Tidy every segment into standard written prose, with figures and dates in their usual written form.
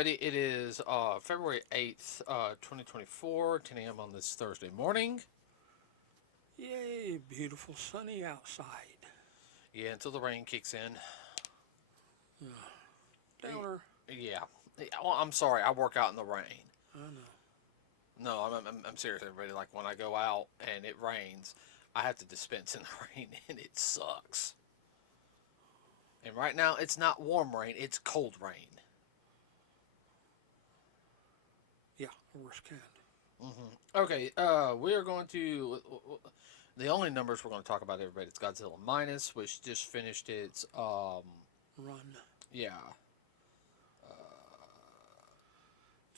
everybody. It is February 8th, 2024, 10 a.m. on this Thursday morning. Yay, beautiful sunny outside. Yeah, until the rain kicks in. Downer. Yeah. Well, I'm sorry, I work out in the rain. I know. No, I'm serious, everybody. Like, when I go out and it rains, I have to dispense in the rain, and it sucks. And right now, it's not warm rain, it's cold rain. Yeah, worst kind. Okay, we are going to. The only numbers we're going to talk about, everybody, it's Godzilla Minus, which just finished its. Run. Yeah.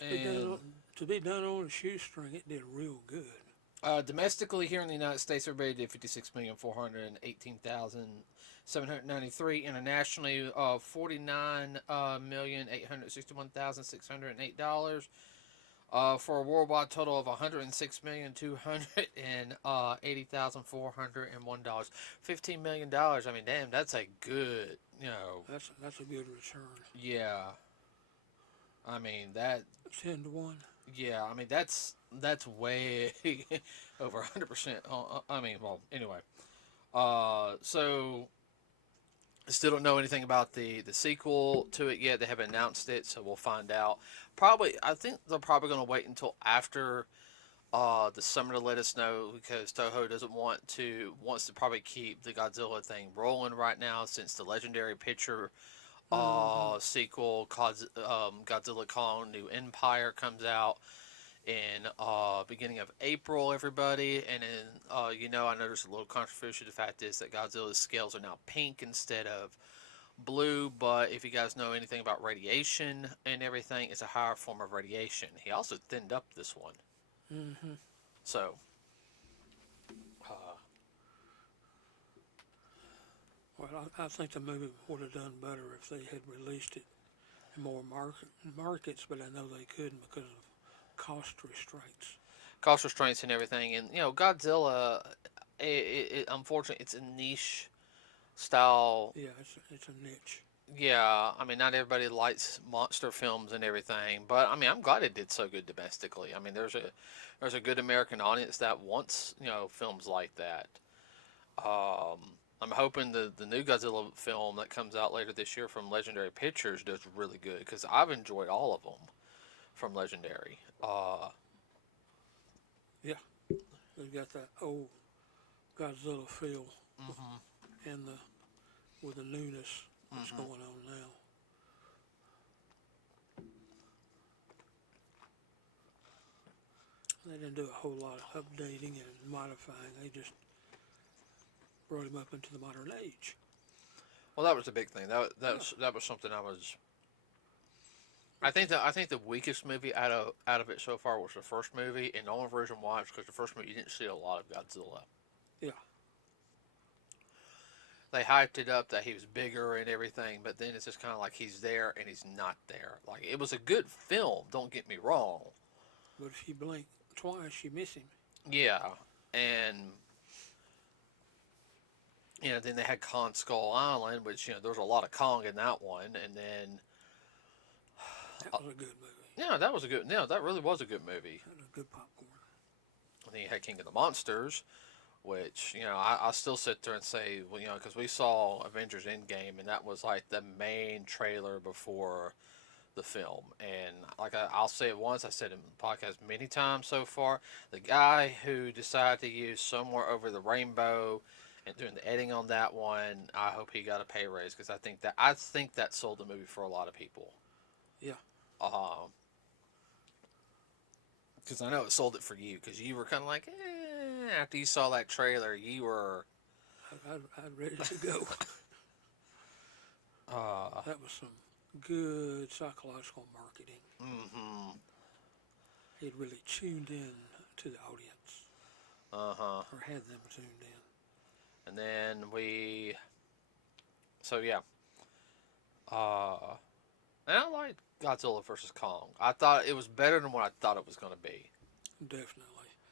To be done And on, to be done on a shoestring, it did real good. domestically here in the United States, everybody did 56,418,793. Internationally, 49,861,608 for a worldwide total of $106,280,401. $15 million. I mean, damn, that's a good, That's a good return. yeah. I mean that. 10 to 1. Yeah, I mean that's way over 100%. I mean, well, anyway. So still don't know anything about the sequel to it yet. They haven't announced it, so we'll find out. Probably, I think they're probably going to wait until after the summer to let us know, because Toho wants to probably keep the Godzilla thing rolling right now, since the legendary picture sequel, Godzilla Kong New Empire, comes out in beginning of April, everybody. And then, I know there's a little controversy. The fact is that Godzilla's scales are now pink instead of blue, but if you guys know anything about radiation and everything, it's a higher form of radiation. He also thinned up this one. Mm-hmm. So, uh, Well, I think the movie would have done better if they had released it in more markets, but I know they couldn't because of cost restraints. cost restraints and everything. And, Godzilla, unfortunately, it's a niche style. Yeah, it's a niche. Yeah, I mean, not everybody likes monster films and everything, but I mean, I'm glad it did so good domestically. I mean, there's a good American audience that wants films like that. Um, I'm hoping the new Godzilla film that comes out later this year from Legendary Pictures does really good, because I've enjoyed all of them from Legendary. Yeah, they've got that old Godzilla feel Mhm. and with the newness that's Mhm. going on now. They didn't do a whole lot of updating and modifying. They just brought him up into the modern age. Well, that was the big thing. Yeah. That was something I was. I think the weakest movie out of it so far was the first movie, and the only reason why is because the first movie you didn't see a lot of Godzilla. Yeah. They hyped it up that he was bigger and everything, but then it's just kind of like he's there and he's not there. Like, it was a good film, don't get me wrong. But if you blink twice, you miss him. Yeah, and then they had Kong Skull Island, which there was a lot of Kong in that one, and then That was a good movie. that really was a good movie. That was good popcorn. And then you had King of the Monsters, which I still sit there and say, well, because we saw Avengers Endgame, and that was like the main trailer before the film. And like I'll say it once, I said it in the podcast many times so far, the guy who decided to use Somewhere Over the Rainbow and doing the editing on that one, I hope he got a pay raise, because I think that sold the movie for a lot of people. Yeah. Because I know it sold it for you, because you were kind of like, after you saw that trailer, you were. I'm ready to go. That was some good psychological marketing. Mm-hmm. He'd really tuned in to the audience, Uh-huh. or had them tuned in. And then so yeah. And I liked Godzilla versus Kong. I thought it was better than what I thought it was going to be. Definitely.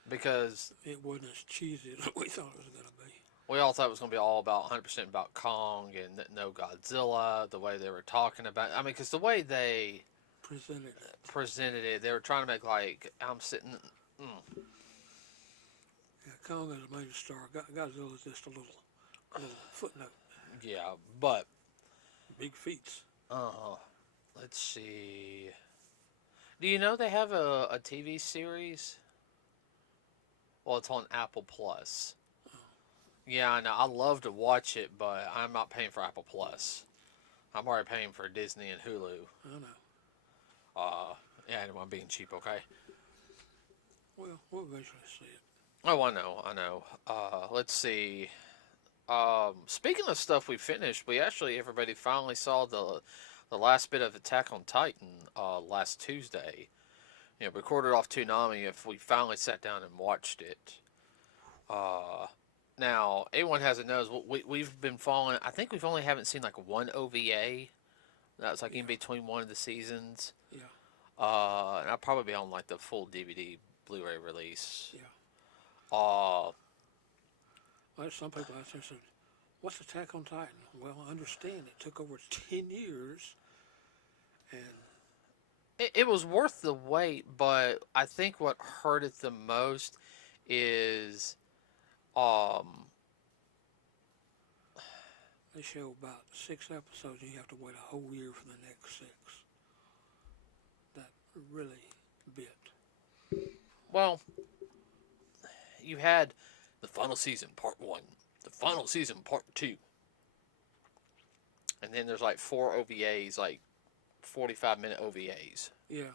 Because It wasn't as cheesy as we thought it was going to be. we all thought it was going to be all about 100% about Kong and no Godzilla, the way they were talking about. I mean, because the way they presented it. They were trying to make like I'm sitting. Mm, Yeah, Kong is a major star. Godzilla is just a little footnote. yeah, but Big feats. uh, let's see. Do you know they have a TV series? Well, it's on Apple Plus. Yeah, I know. I love to watch it, but I'm not paying for Apple Plus. I'm already paying for Disney and Hulu. I know. Uh, yeah, I'm being cheap, okay? Well, we'll eventually see it. Oh, I know. Let's see. Speaking of stuff we finished, we actually everybody finally saw the last bit of Attack on Titan last Tuesday. You know, recorded off Toonami. If we finally sat down and watched it. Uh, Now anyone hasn't knows we've been following. I think we've only haven't seen like one OVA. That was like Yeah, in between one of the seasons. yeah, And I'll probably be on like the full DVD Blu-ray release. yeah. Uh, Well, some people out there said, "What's Attack on Titan?" Well, I understand it took over 10 years, and it was worth the wait, but I think what hurt it the most is um they show about 6 episodes, and you have to wait a whole year for the next six. That really bit. well, you had the final season part 1, the final season part 2, and then there's like 4 OVAs, like 45-minute OVAs. Yeah,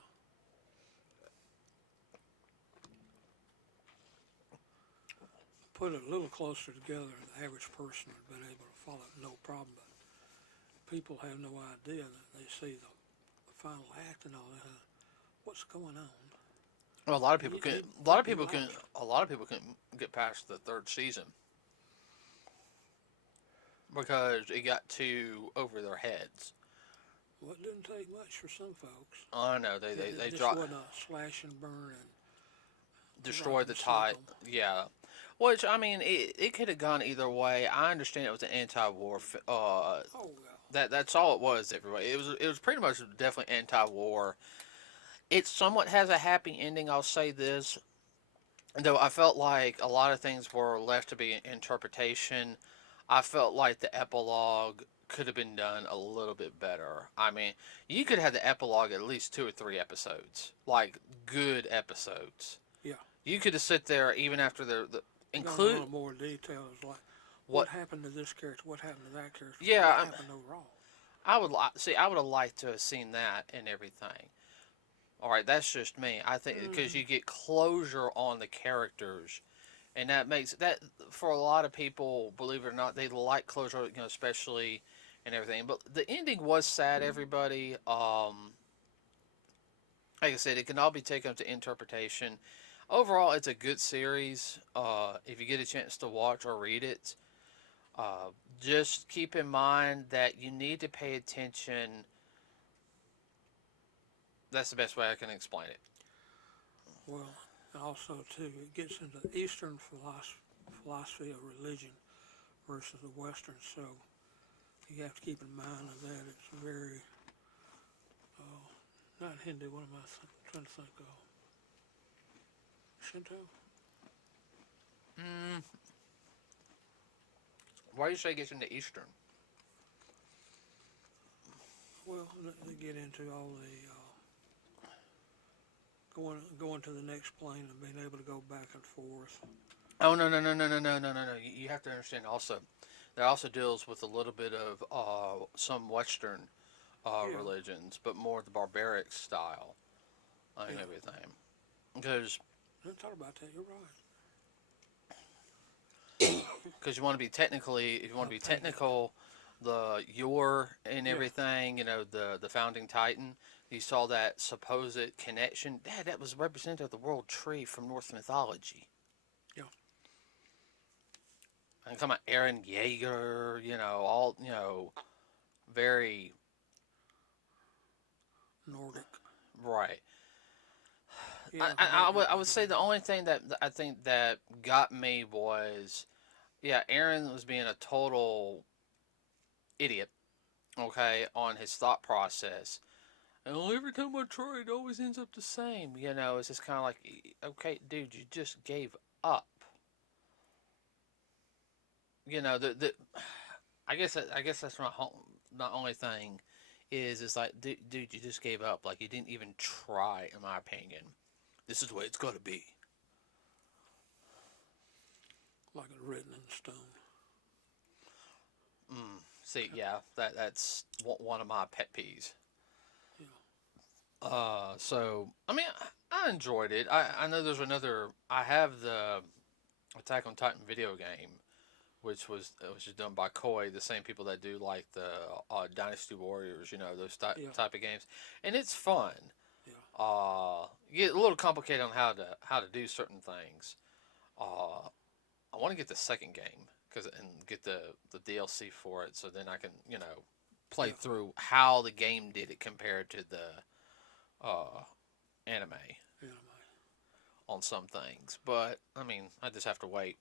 put it a little closer together, the average person would have been able to follow it no problem. But people have no idea that they see the final act and all that. What's going on? Well, a lot of people can. A lot of people can. A lot of people can get past the 3rd season because it got too over their heads. Well, it didn't take much for some folks. I know It they just dropped wasn't a slash and burn and destroy rock the and sock tide. 'em. Yeah, which I mean, it could have gone either way. I understand it was an anti-war. Oh well, That's all it was. Everybody, it was pretty much definitely anti-war. It somewhat has a happy ending. I'll say this, though. I felt like a lot of things were left to be interpretation. I felt like the epilogue could have been done a little bit better. I mean, you could have the epilogue at least 2 or 3 episodes, like good episodes. yeah. You could have sit there even after the Got a include little more details like what. what happened to this character, what happened to that character, Yeah, what happened overall. I would see. I would have liked to have seen that and everything. All right, that's just me. I think because Mm, you get closure on the characters, and that makes that for a lot of people, believe it or not, they like closure. You know, especially and everything. But the ending was sad. Everybody, like I said, it can all be taken up to interpretation. Overall, it's a good series. If you get a chance to watch or read it, uh, just keep in mind that you need to pay attention. That's the best way I can explain it. well, also too, it gets into Eastern philosophy of religion versus the Western. So you have to keep in mind of that. It's very not Hindu. What am I trying to think of? Shinto. Mm, why do you say it gets into Eastern? Well, they get into all the going to the next plane and being able to go back and forth. Oh no! You have to understand also. That also deals with a little bit of some Western Yeah, religions, but more the barbaric style and yeah. everything. Because I didn't thought about that. You're right. you want to be technically, if you want to be Technically. technical, the Yor and Yeah, everything, you know, the founding Titan. You saw that supposed connection. That was representative of the world tree from Norse mythology. yeah. I'm talking about Aaron Yeager, you know, all, you know, very Nordic. right. Yeah, that I was would say very the only thing that I think that got me was, yeah, Aaron was being a total idiot, okay, on his thought process. And every time I try, it always ends up the same. It's just kind of like, okay, dude, you just gave up. The I guess that's my only thing is like, dude, you just gave up. Like you didn't even try, in my opinion. This is the way it's got to be. Like it's written in stone. See, yeah, that's one of my pet peeves. Yeah. So I mean, I enjoyed it. I know there's another. I have the Attack on Titan video game, which is done by Koei, the same people that do like the Dynasty Warriors, those Yeah. type of games, and it's fun. Yeah. You get a little complicated on how to do certain things. Uh, I want to get the second game and get the DLC for it, so then I can play Yeah. through how the game did it compared to the anime Anyway. on some things. But I mean, I just have to wait.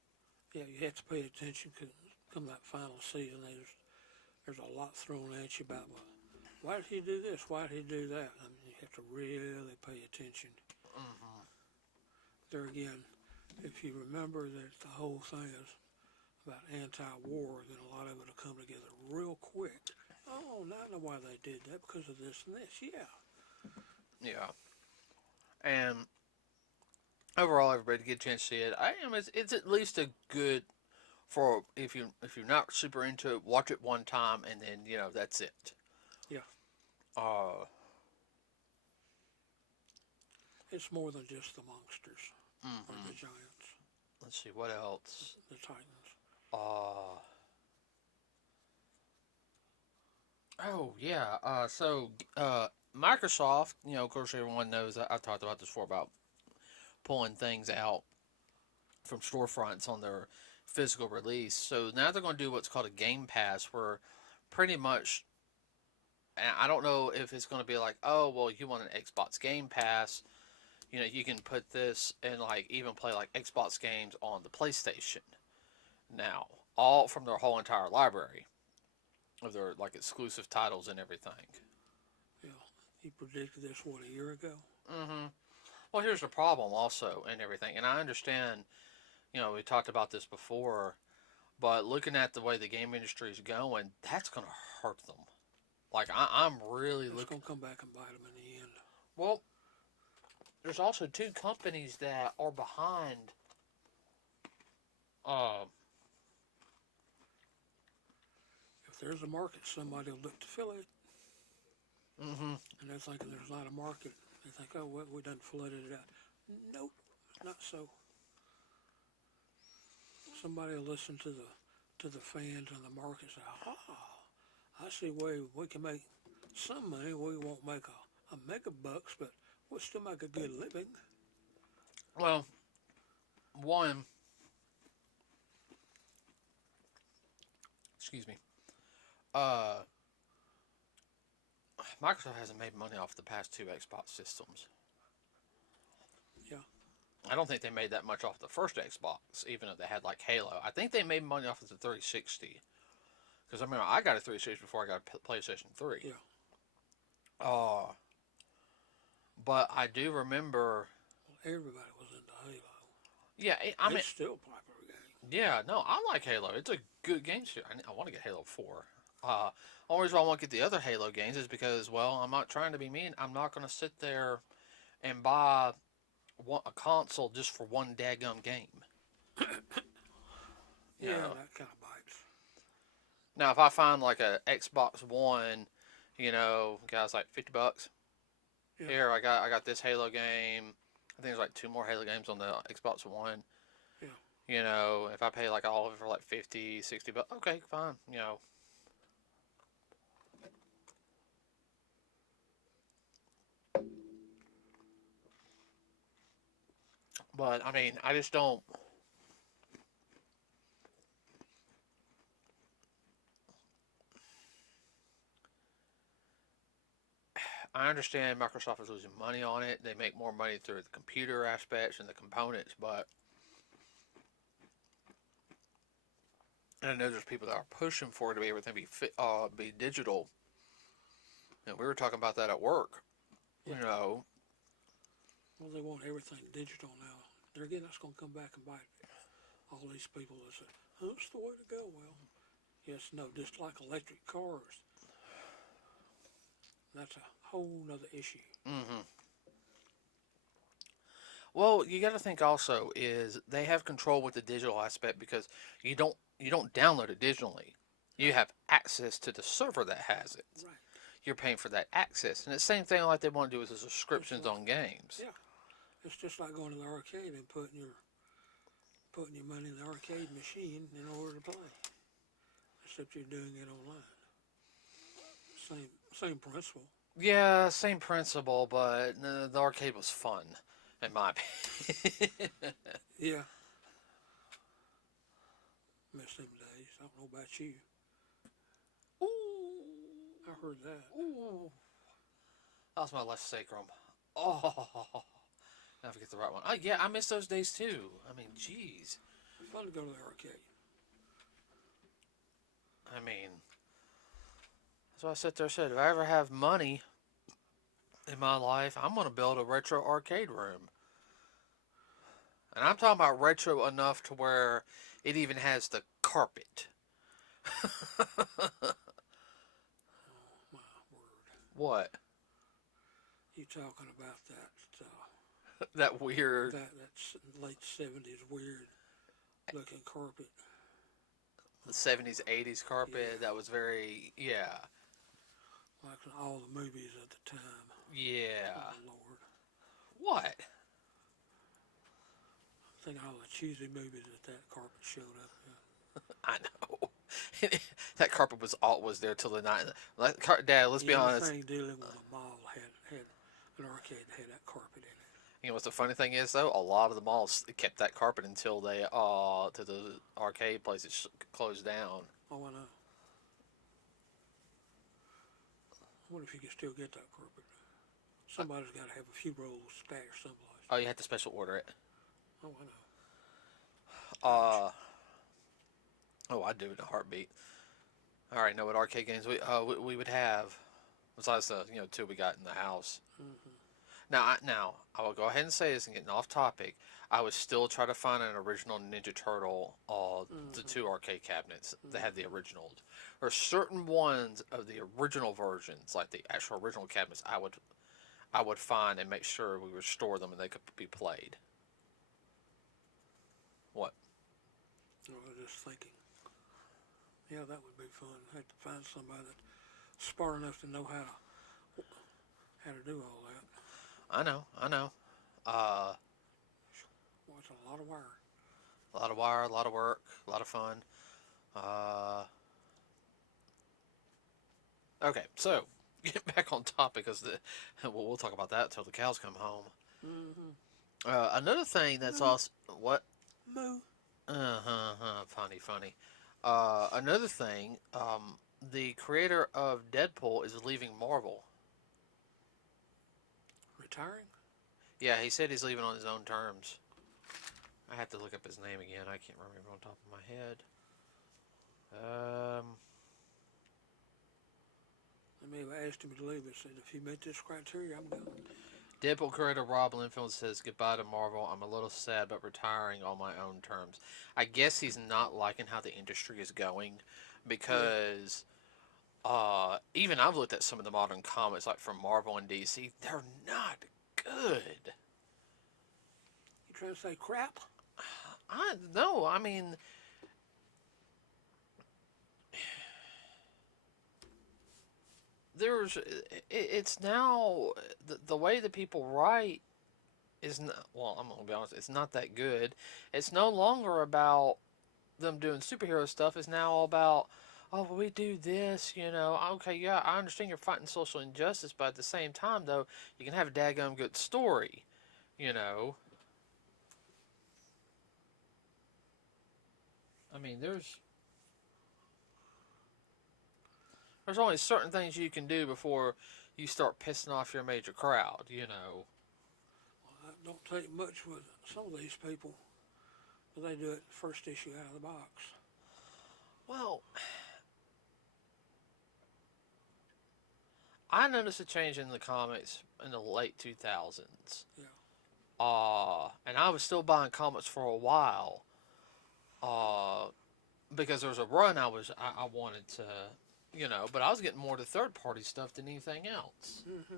Yeah, you have to pay attention because come that final season, there's a lot thrown at you about, well, why did he do this? Why did he do that? I mean, you have to really pay attention. Mm-hmm. There again, if you remember that the whole thing is about anti-war, then a lot of it will come together real quick. Oh, now I know why they did that, because of this and this. Yeah. Yeah, and overall, everybody get a chance to see it. It's at least a good for if you're not super into it, watch it one time and then that's it. Yeah. Uh, It's more than just the monsters or mm-hmm. the giants, Let's see what else. the titans. Uh, oh yeah. Microsoft. Of course, everyone knows I talked about this before about pulling things out from storefronts on their physical release. So now they're going to do what's called a Game Pass, where pretty much, and I don't know if it's going to be like, oh, well, you want an Xbox Game Pass, you can put this and like even play like Xbox games on the PlayStation now, all from their whole entire library of their like exclusive titles and everything. Yeah. He predicted this, what, a year ago? Mm-hmm. Well, here's the problem also and everything, and I understand. We talked about this before, but looking at the way the game industry is going, that's going to hurt them. Like I'm really It's looking. going to come back and bite them in the end. Well, there's also two companies that are behind. Uh, If there's a market, somebody will look to fill it. mm-hmm. And they're thinking there's not a market. They think, oh, well, we done flooded it out. Nope, not so. Somebody will listen to the fans and the market and say, I see where we can make some money. We won't make a mega bucks, but we'll still make a good living. Well, one. Excuse me. Uh, Microsoft hasn't made money off the past two Xbox systems. Yeah. I don't think they made that much off the first Xbox, even though they had like Halo. I think they made money off of the 360. Because I remember I got a 360 before I got a PlayStation 3. Yeah. But I do remember. Well, everybody was into Halo. Yeah, It's still a popular game. Yeah, no, I like Halo. It's a good game series. I want to get Halo 4. Only reason why I want to get the other Halo games is because, well, I'm not trying to be mean. I'm not going to sit there and buy a console just for one daggum game. Yeah, that kind of bites. Now, if I find like a Xbox One, guys, like $50. Yeah. Here, I got this Halo game. I think there's like two more Halo games on the Xbox One. Yeah. If I pay like all of it for like $50, $60, okay, fine. But I mean, I just don't. I understand Microsoft is losing money on it. They make more money through the computer aspects and the components, but and I know there's people that are pushing for it to be everything be digital. And we were talking about that at work. You Yeah. know, Well, they want everything digital now. They're again, that's going to come back and bite all these people that say, oh, "That's the way to go." Well, yes, no, just like electric cars, that's a whole nother issue. hmm well, you got to think also is they have control with the digital aspect because you don't download it digitally. You Right, have access to the server that has it. right. You're paying for that access, and it's the same thing like they want to do with the It's subscriptions like, on games. yeah, it's just like going to the arcade and putting your money in the arcade machine in order to play. Except you're doing it online. Same principle. Yeah, same principle, but the arcade was fun, in my opinion. Yeah, miss them days. I don't know about you. Ooh, I heard that. ooh, that was my left sacrum. Oh, I forget the right one. Oh yeah, I miss those days too. I mean, jeez. It's fun to go to the arcade. I mean, that's why I sit there and said, if I ever have money in my life, I'm gonna build a retro arcade room. And I'm talking about retro enough to where it even has the carpet. Oh my word! What? You talking about that? That weird That's late '70s weird looking carpet. the 70s 80s carpet Yeah, that was very yeah. like in all the movies at the time. Yeah. Oh Lord! What? I think all the cheesy movies that carpet showed up in. I know. That carpet was there till the night. Like, Dad, let's be honest. Anything dealing with a mall had an arcade that had that carpet in it. You know what the funny thing is though? A lot of the malls kept that carpet until they to the arcade places closed down. Oh, I know. What if you could still get that carpet? Somebody's got to have a few rolls stashed someplace. Oh, you had to special order it. Oh, I know. Ouch. Uh oh, I'd do it in a heartbeat. All right, know what arcade games we would have besides the two we got in the house. Mm-hmm. Now I will go ahead and say this and getting off topic. I would still try to find an original Ninja Turtle, the Mm-hmm. two arcade cabinets that had the Mm-hmm. originals. Or certain ones of the original versions, like the actual original cabinets, I would find and make sure we restore them and they could be played. What? I was just thinking. Yeah, that would be fun. I had to find somebody that's smart enough to know how to do all that. I know, I know. Uh, Well, it's a lot of wire. a lot of wire, a lot of work, a lot of fun. Uh, okay, so getting back on topic, because we'll talk about that until the cows come home. Mm-hmm. Another thing that's Moo, also what? moo. Funny, funny. Another thing, the creator of Deadpool is leaving Marvel. Retiring? Yeah, he said he's leaving on his own terms. I have to look up his name again. I can't remember on top of my head. Um, They may have asked him to leave, but said, if you meet this criteria, I'm gone. Deadpool creator Rob Liefeld says goodbye to Marvel. I'm a little sad, but retiring on my own terms. I guess he's not liking how the industry is going Yeah. because even I've looked at some of the modern comics, like from Marvel and DC. They're not good. You trying to say crap? I no, I mean, it's now the way that people write is not, well, I'm gonna be honest, it's not that good. It's no longer about them doing superhero stuff. It's now all about, oh, well, we do this. Okay, yeah, I understand you're fighting social injustice, but at the same time though, you can have a daggum good story. you know I mean, there's only certain things you can do before you start pissing off your major crowd. Well, that don't take much with some of these people, but they do it first issue out of the box. Well, I noticed a change in the comics in the late 2000s. Yeah. And I was still buying comics for a while. Uh, because there was a run I wanted to, but I was getting more to third party stuff than anything else. Mm-hmm.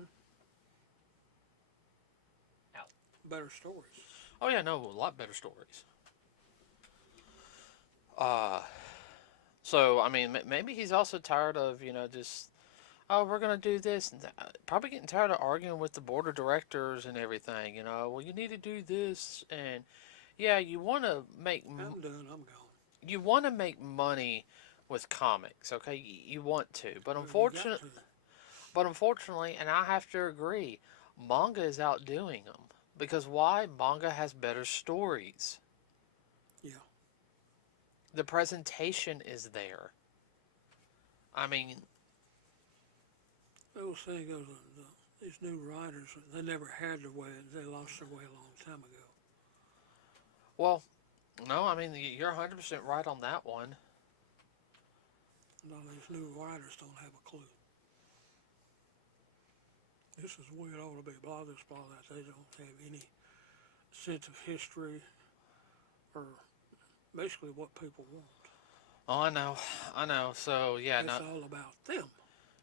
Ow. Better stories. Oh yeah, no, a lot better stories. Uh, so I mean, maybe he's also tired of just we're gonna do this and probably getting tired of arguing with the board of directors and everything. Well, you need to do this and yeah, you want to make I'm done. I'm gone. money with comics, okay? You want to, Well, you got to. but unfortunately, and I have to agree, manga is outdoing them because why? Manga has better stories. Yeah. The presentation is there. I mean, I was saying these new writers, they never had their way. They lost their way a long time ago. well, no, I mean you're 100% right on that one. A lot of these new writers don't have a clue. This is the way it ought to be. Blah this, blah that. They don't have any sense of history or basically what people want. Oh, I know. So yeah, It's all about them.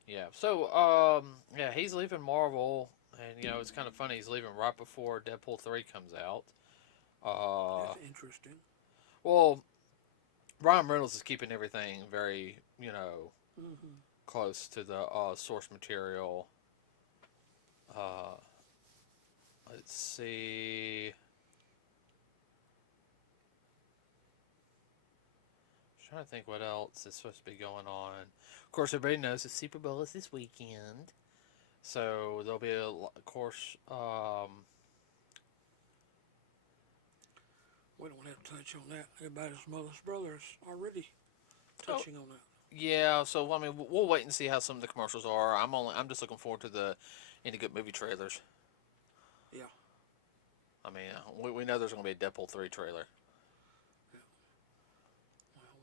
yeah. So yeah, he's leaving Marvel, and it's kind of funny. He's leaving right before Deadpool 3 comes out. That's interesting. Well, Ryan Reynolds is keeping everything very, Mm-hmm. close to the source material. Uh, let's see. I'm trying to think what else is supposed to be going on. Of course, everybody knows the Super Bowl is this weekend, so there'll be of course. We don't have to touch on that. Everybody's mother's brothers already touching on that. Yeah, so I mean, we'll wait and see how some of the commercials are. I'm just looking forward to any good movie trailers. Yeah. I mean, we know there's going to be a Deadpool 3 trailer. Yeah.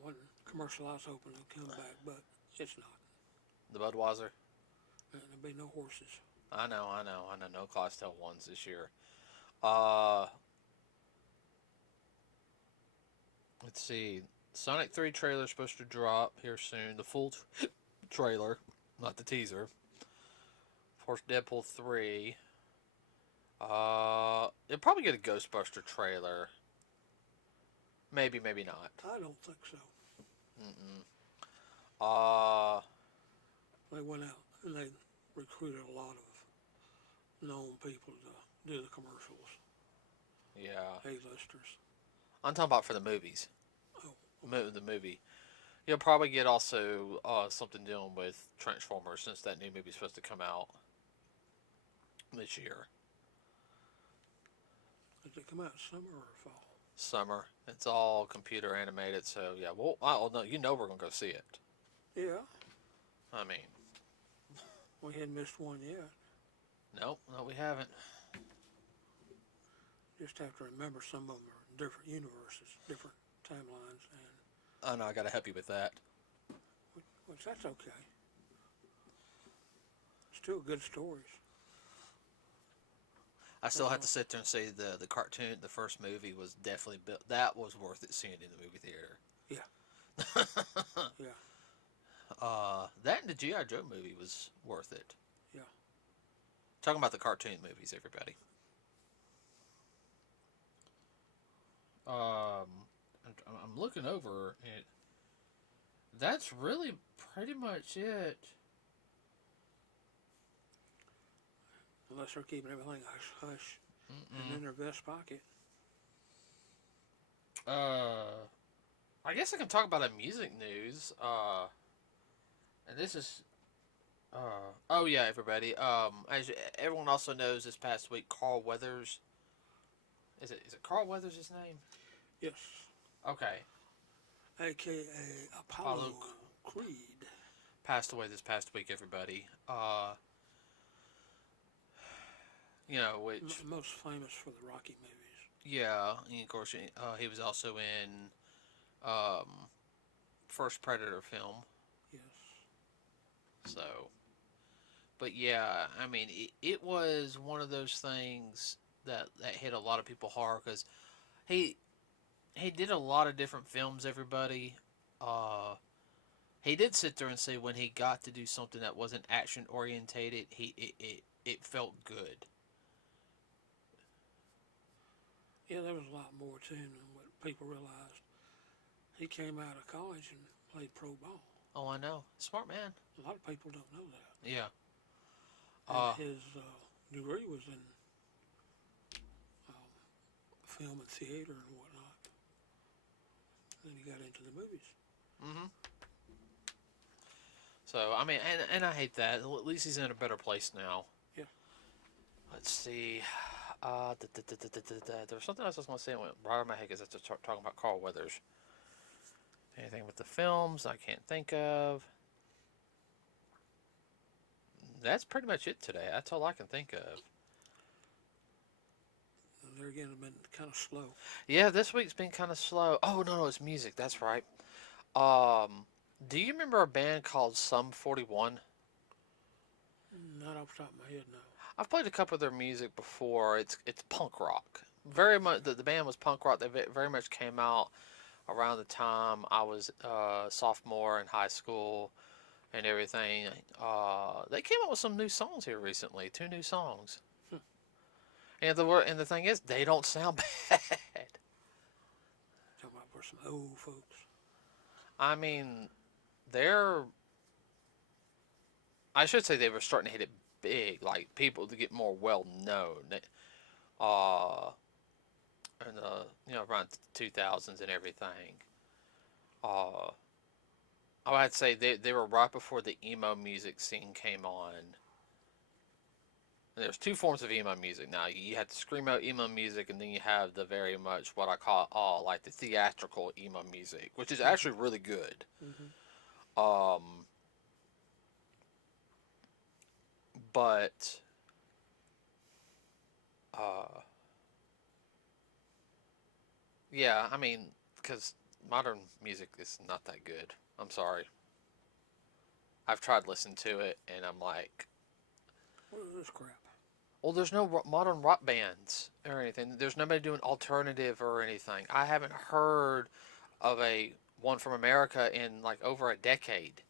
One commercial I was hoping to come back, but it's not. The Budweiser. There'll be no horses. I know. No Clydesdale ones this year. Uh, let's see. Sonic 3 trailer is supposed to drop here soon. The full trailer, not the teaser. Of course, Deadpool 3. You'll probably get a Ghostbuster trailer. Maybe, maybe not. I don't think so. Mm-mm. Uh, They went out and they recruited a lot of known people to do the commercials. yeah. A-listers. I'm talking about for the movies. Oh. The movie. You'll probably get also something dealing with Transformers since that new movie's supposed to come out this year. Does it come out summer or fall? Summer. It's all computer animated, so yeah. Well, no, we're gonna go see it. Yeah. I mean, We hadn't missed one yet. no, we haven't. Just have to remember some of them are different universes, different timelines, and Oh no, I gotta help you with that. which that's okay. Still good stories. I still have to sit there and say the cartoon, the first movie was definitely built. That was worth it seeing it in the movie theater. Yeah. Yeah. That and the G.I. Joe movie was worth it. Yeah. Talking about the cartoon movies, everybody. I'm looking over it. That's really pretty much it. Unless they're keeping everything hush hush and in their vest pocket. I guess I can talk about a music news. And this is. Oh yeah, everybody. As everyone also knows, this past week, Carl Weathers. Is it Carl Weathers' his name? Yes. Okay. AKA Apollo Creed. Passed away this past week, everybody. Which Most famous for the Rocky movies. yeah, and of course he was also in first Predator film. Yes. So But yeah, I mean, it was one of those things that hit a lot of people hard because he he did a lot of different films. Everybody, uh, he did sit there and say when he got to do something that wasn't action orientated, it felt good. Yeah, there was a lot more to him than what people realized. He came out of college and played pro ball. Oh, I know, smart man. A lot of people don't know that. Yeah. And Uh, his degree was in film and theater and whatnot. Then he got into the movies. mm-hmm. So I mean, and I hate that. At least he's in a better place now. Yeah. Let's see. There was something else I was going to say. It went right out of my head because I was talking about Carl Weathers. Anything with the films I can't think of. That's pretty much it today. That's all I can think of. And there again, have been kind of slow. Yeah, this week's been kind of slow. Oh no, it's music. That's right. Um, do you remember a band called Sum 41? Not off the top of my head, no. I've played a couple of their music before. It's punk rock. Very much the band was punk rock. They very much came out around the time I was sophomore in high school and everything. They came out with some new songs here recently. 2 new songs. And the thing is, they don't sound bad. Talking about for some old folks. I mean, they're. I should say they were starting to hit it big, like people to get more well known. Uh, in the around 2000s and everything. Uh, I'd say they were right before the emo music scene came on. And there's 2 forms of emo music now. You have the screamo emo music, and then you have the very much what I call like the theatrical emo music, which is actually really good. Mm-hmm. But uh, yeah, I mean, because modern music is not that good. I'm sorry. I've tried listening to it, and I'm like, What is this crap? well, there's no modern rock bands or anything. There's nobody doing alternative or anything. I haven't heard of a one from America in like over a decade.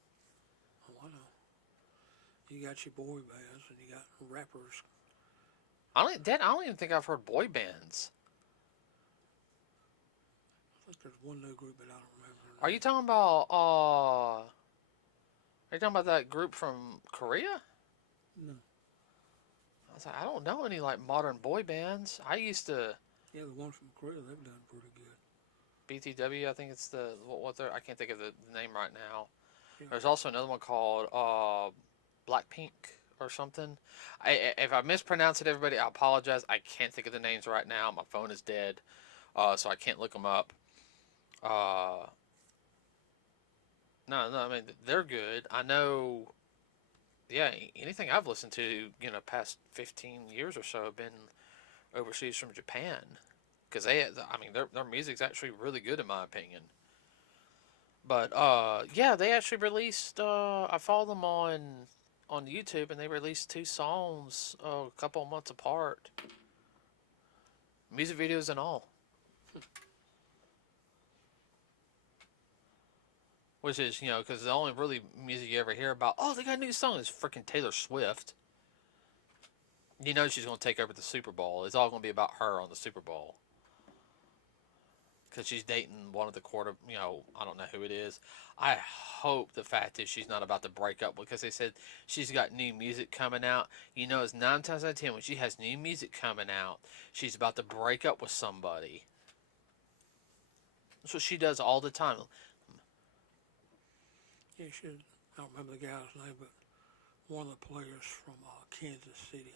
Oh, I know. You got your boy bands and you got rappers. I don't even think I've heard boy bands. I think there's one new group, but I don't remember. Are you talking about Are you talking about that group from Korea? No. I was like, I don't know any like modern boy bands. I used to Yeah, the ones from Korea, they've done pretty good. BTW. I think it's the what they're. I can't think of the name right now. Yeah. There's also another one called Blackpink or something. If I mispronounce it, everybody, I apologize. I can't think of the names right now. My phone is dead, so I can't look them up. No, I mean they're good. I know. Yeah, anything I've listened to, past 15 years or so have been overseas from Japan, because I mean, their music's actually really good in my opinion. But yeah, they actually released. I follow them on YouTube, and they released 2 songs a couple of months apart, music videos and all. Which is, because the only really music you ever hear about, oh, they got a new song, is freaking Taylor Swift. You know she's going to take over the Super Bowl. It's all going to be about her on the Super Bowl. Because she's dating one of the I don't know who it is. I hope the fact is she's not about to break up, because they said she's got new music coming out. It's 9 times out of 10 when she has new music coming out, she's about to break up with somebody. That's what she does all the time. Yeah, she. I don't remember the guy's name, but one of the players from Kansas City.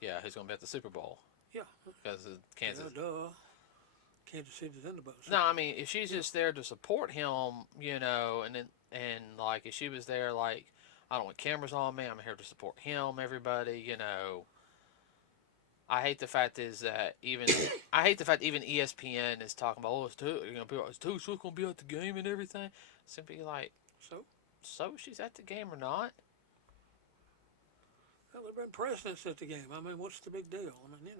Yeah, who's going to be at the Super Bowl? Yeah. Because Kansas. Yeah, duh. Kansas City's in the boat. No, I mean, if she's just there to support him, and like if she was there, like, I don't want cameras on me, I'm here to support him, everybody, I hate the fact is that even I hate the fact even ESPN is talking about, oh, it's too, it's too so gonna be at the game and everything. Simply like, So so she's at the game or not? Well, there have been presidents at the game. I mean, what's the big deal? I mean,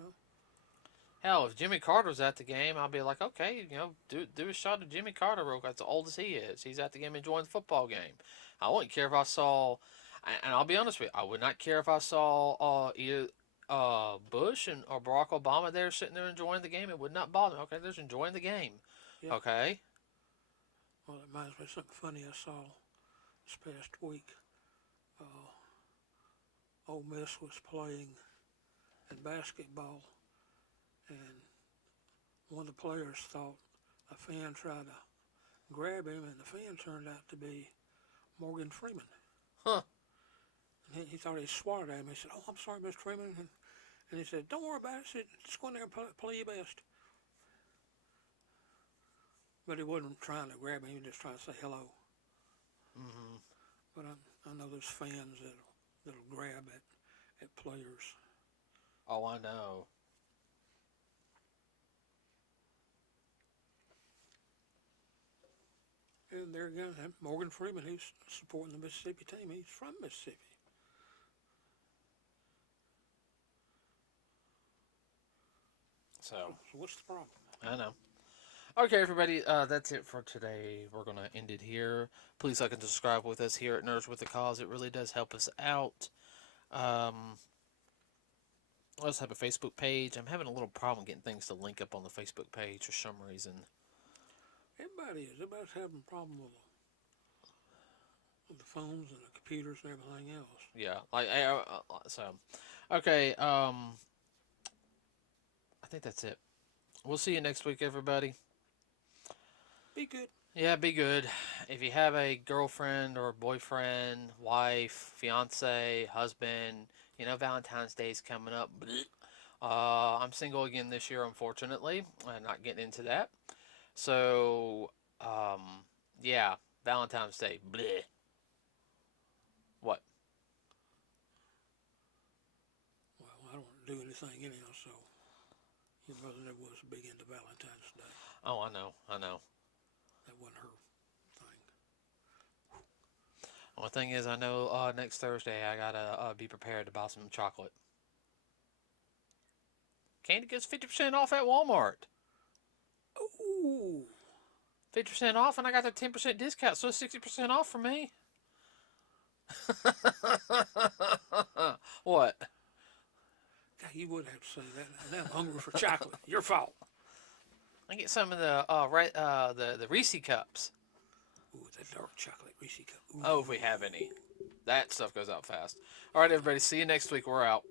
Hell, if Jimmy Carter's at the game, I'll be like, okay, do a shot of Jimmy Carter real quick. As old as he is, he's at the game enjoying the football game. I wouldn't care if I saw, and I'll be honest with you, I would not care if I saw either Bush or Barack Obama there sitting there enjoying the game. It would not bother me. Okay, they're just enjoying the game. yeah. Okay. Well, it reminds me of something funny I saw this past week. Ole Miss was playing in basketball, and one of the players thought a fan tried to grab him, and the fan turned out to be Morgan Freeman. Huh. And he thought he swatted at him. He said, "Oh, I'm sorry, Mr. Freeman." And he said, "Don't worry about it. He said, just go in there and play your best." But he wasn't trying to grab him. He was just trying to say hello. Mm-hmm. But I know there's fans that'll grab at players. Oh, I know. And there again, Morgan Freeman, he's supporting the Mississippi team. He's from Mississippi. So what's the problem? I know. Okay, everybody, that's it for today. We're going to end it here. Please like and subscribe with us here at Nerds with a Cause. It really does help us out. I also have a Facebook page. I'm having a little problem getting things to link up on the Facebook page for some reason. Everybody's having a problem with the phones and the computers and everything else. Yeah, okay. I think that's it. We'll see you next week, everybody. Be good. Yeah, be good. If you have a girlfriend or boyfriend, wife, fiance, husband, Valentine's Day's coming up. I'm single again this year, unfortunately. I'm not getting into that. So, yeah, Valentine's Day. Bleh. What? Well, I don't do anything anyhow, so your mother never was big into Valentine's Day. Oh, I know. That wasn't her thing. One thing is, I know next Thursday I gotta be prepared to buy some chocolate. Candy gets 50% off at Walmart. Ooh. 50% off, and I got the 10% discount, so it's 60% off for me. What? God, you would have to say that. Now I'm hungry for chocolate. Your fault. I get some of the Reese cups. Ooh, that dark chocolate Reese cup. Ooh. Oh, if we have any. That stuff goes out fast. All right, everybody. See you next week. We're out.